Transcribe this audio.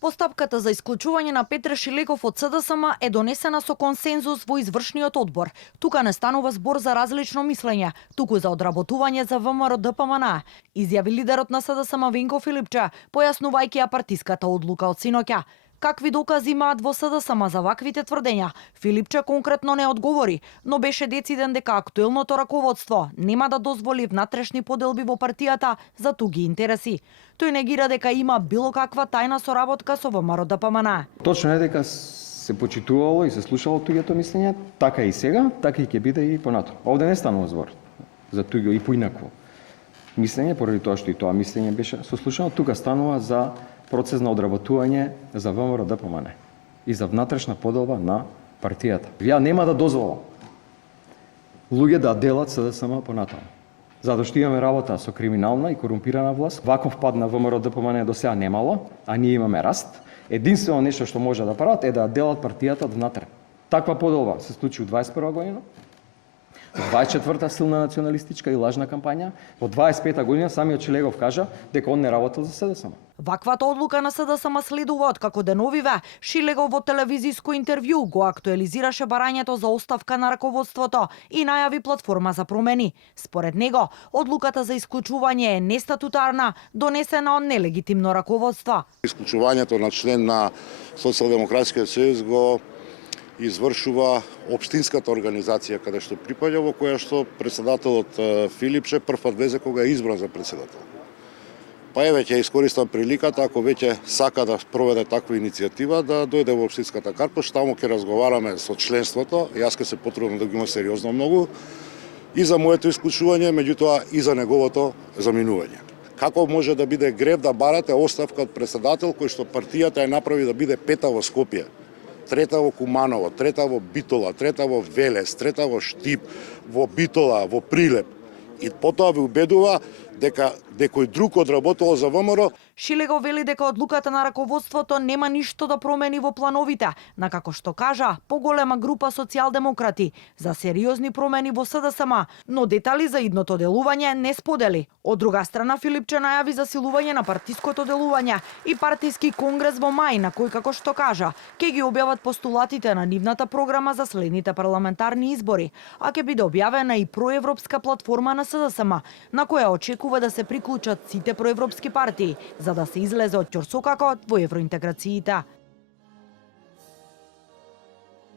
Постапката за исклучување на Петре Шилегов од СДСМ е донесена со консензус во извршниот одбор. Тука не станува збор за различно мислење, туку за одработување за ВМРО ДПМН, изјави лидерот на СДСМ Венко Филипче, појаснувајќи ја партиската одлука од синоќа. Какви докази имаат во СДСМ за ваквите тврдења? Филипче конкретно не одговори, но беше дециден дека актуелното раководство нема да дозволи внатрешни поделби во партијата за туги интереси. Тој негира дека има било каква тајна соработка со ВМРО ДПМН. Точно е дека се почитувало и се слушало туѓето мислење, така и сега, така и ќе биде и понатаму. Овде не станува збор за туѓо и поинакво мислење, поради тоа што и тоа мислење беше сослушано, тука станува за процес на одработување за ВМРО ДПМН и за внатрешна поделба на партијата. Ја нема да дозволам луѓе да делат СДСМ понатаму. Затоа што имаме работа со криминална и корумпирана власт. Ваков пад на ВМРО ДПМН до сега немало, а ние имаме раст. Единствено нешто што може да прават е да делат партијата од внатре. Таква поделба се случи у 21 година. Во 24-та силна националистичка и лажна кампања, во 25-та година самиот Шилегов кажа дека он не работел за СДСМ. Ваквата одлука на СДСМ следува откако деновиве Шилегов во телевизиско интервју го актуелизираше барањето за оставка на раководството и најави платформа за промени. Според него, одлуката за исклучување е нестатутарна, донесена од нелегитимно раководство. Исклучувањето на член на Социјалдемократскиот сојуз го извршува општинската организација каде што припаѓа, во која што председателот Филипче првпат влезе кога е избран за председател. Па еве ќе искористам приликата, ако веќе сака да проведе таква иницијатива, да дојде во општинската Карпош, таму ќе разговараме со членството, јас ќе се потрудам да го има сериозно многу, и за моето исклучување, меѓутоа и за неговото заминување. Како може да биде грев да барате оставка од председател кој што партијата ја направи да биде пета во Скопје, трета во Куманово, трета во Битола, трета во Велес, трета во Штип, во Битола, во Прилеп. И потоа ве убедува дека некој друг одработувал за ВМРО. Шилегов вели дека одлуката на раководството нема ништо да промени во плановите, на како што кажа поголема група социјалдемократи за сериозни промени во СДСМ, но детали за идното делување не сподели. Од друга страна, Филипче најави засилување на партиското делување и партиски конгрес во мај, на кој, како што кажа, ќе ги објават постулатите на нивната програма за следните парламентарни избори, а ќе биде објавена и проевропска платформа на СДСМ, на која очекува да се приклучат сите проевропски партии, за да се излезе од ќорсокакот во евроинтеграциите.